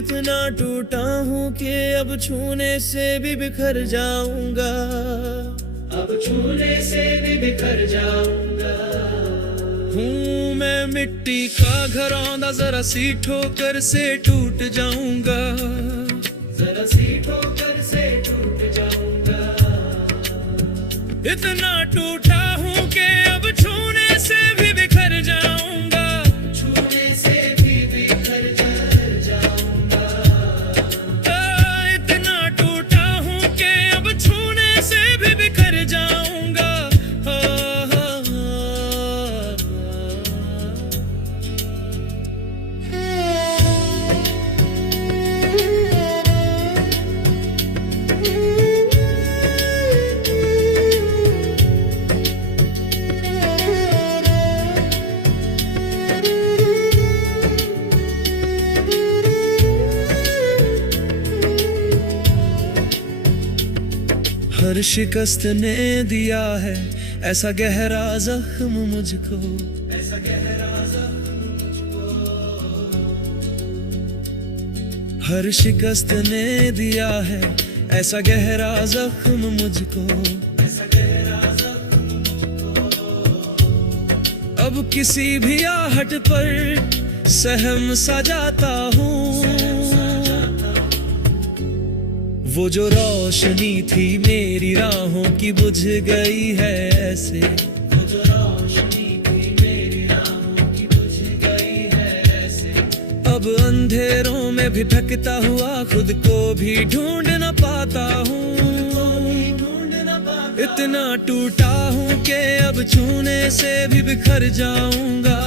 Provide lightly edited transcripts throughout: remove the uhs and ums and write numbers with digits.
इतना टूटा हूँ कि अब छूने से भी बिखर जाऊंगा, अब छूने से भी बिखर जाऊंगा। हूँ मैं मिट्टी का घरौंदा, जरा सी ठोकर से टूट जाऊंगा, जरा सी ठोकर से टूट जाऊंगा। इतना टूटा हूँ कि अब छूने से भी बिखर जाऊंगा, छूने से भी बिखर जाऊंगा। इतना टूटा हूँ कि अब छूने से भी बिखर जाऊंगा। हर शिकस्त ने दिया है ऐसा गहरा जख्म मुझको, ऐसा गहरा जख्म मुझको। हर शिकस्त ने दिया है ऐसा गहरा जख्म मुझको, ऐसा गहरा जख्म मुझको। अब किसी भी आहट पर सहम सा जाता हूँ, वो जो रोशनी थी मेरी राहों की बुझ गई है ऐसे, वो जो रोशनी थी मेरी राहों की बुझ गई है ऐसे। अब अंधेरों में भी भटकता हुआ खुद को भी ढूंढ न पाता हूँ, इतना टूटा हूँ कि अब छूने से भी बिखर जाऊंगा,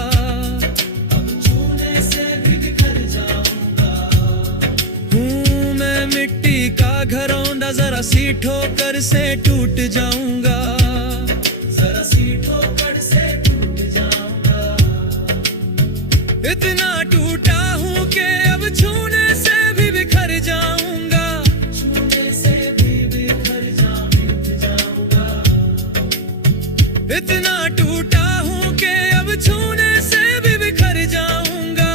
अब छूने से भी बिखर जाऊंगा। हूँ मैं मिट्टी का घरौंदा, जरा सी ठोकर से टूट जाऊंगा, जरा सी ठोकर से टूट जाऊंगा। इतना टूटा हूँ कि अब छूने से भी बिखर जाऊंगा, छूने से भी बिखर जाऊंगा। इतना टूटा हूँ कि अब छूने से भी बिखर जाऊंगा।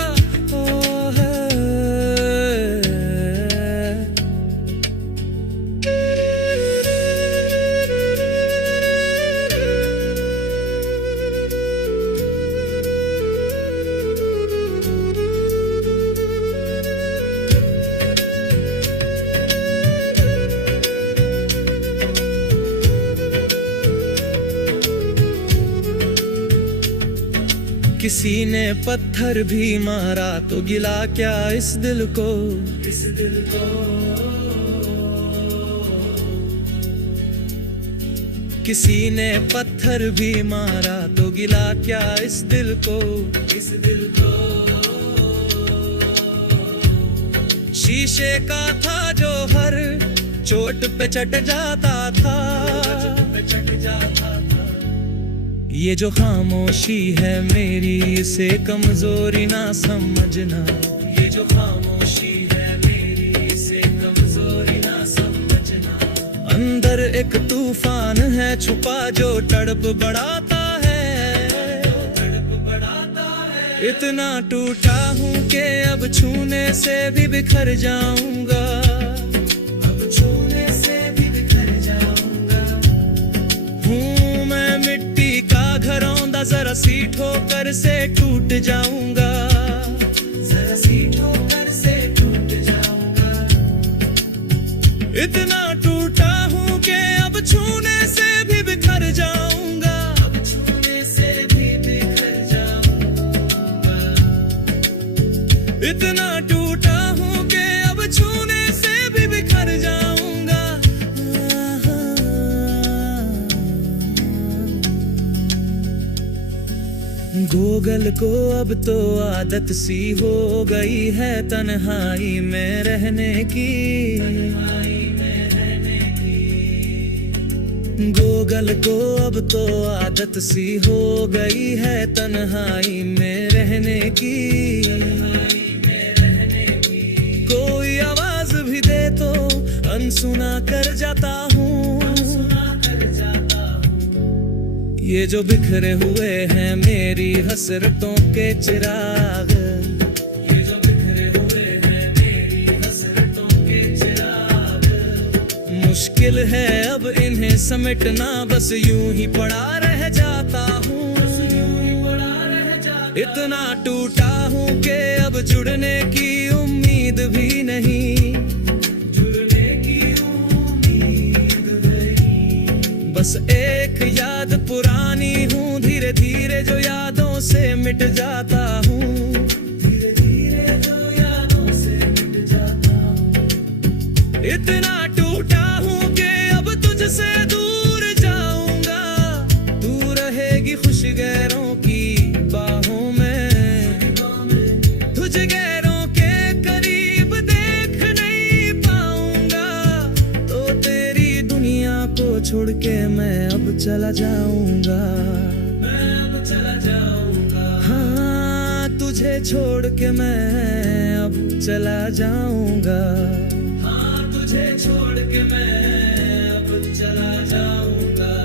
किसी ने पत्थर भी मारा तो गिला क्या इस दिल को, इस दिल को। किसी ने पत्थर भी मारा तो गिला क्या इस दिल को, इस दिल को। शीशे का था जो हर चोट पे चट जाता था, ये जो खामोशी है मेरी इसे कमजोरी ना समझना, ये जो खामोशी है मेरी इसे कमजोरी ना समझना। अंदर एक तूफान है छुपा जो तड़प बढ़ाता है, तड़प बढ़ाता है। इतना टूटा हूँ कि अब छूने से भी बिखर जाऊंगा, अब छूने से भी बिखर जाऊंगा। हूँ मैं मिट्टी का घरौंदा, जरा सी ठोकर से टूट जाऊंगा, जरा सी ठोकर से टूट जाऊंगा। इतना टूटा हूँ कि अब छूने से भी बिखर जाऊंगा, अब छूने से भी बिखर जाऊंगा। इतना टूटा हूँ कि अब छूने से भी बिखर जाऊंगा। गूगल को अब तो आदत सी हो गई है तन्हाई में रहने की, तन्हाई में रहने की। गूगल को अब तो आदत सी हो गई है तन्हाई में रहने की, तन्हाई में रहने की। कोई आवाज भी दे तो अनसुना कर जाता हूँ, ये जो बिखरे हुए हैं मेरी हसरतों के चिराग, ये जो बिखरे हुए हैं मेरी मुश्किल है अब इन्हें समेटना, बस यूं ही पड़ा रह जाता हूँ। इतना टूटा हूँ कि अब जुड़ने की उम्मीद भी नहीं, बस एक याद पुरानी हूँ, धीरे धीरे जो यादों से मिट जाता हूँ, धीरे धीरे जो यादों से मिट जाता हूँ। इतना टूटा हूँ कि अब तुझसे दूर जाऊंगा, तू रहेगी खुश गैरों की बाहों में, तुझे गैरों के करीब देख नहीं पाऊंगा, तो तेरी दुनिया को छोड़ के मैं अब चला जाऊंगा, मैं अब चला जाऊंगा। हाँ, तुझे छोड़ के मैं अब चला जाऊंगा, हाँ, तुझे छोड़ के मैं अब चला जाऊंगा।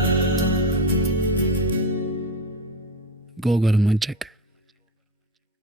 Go Manchak.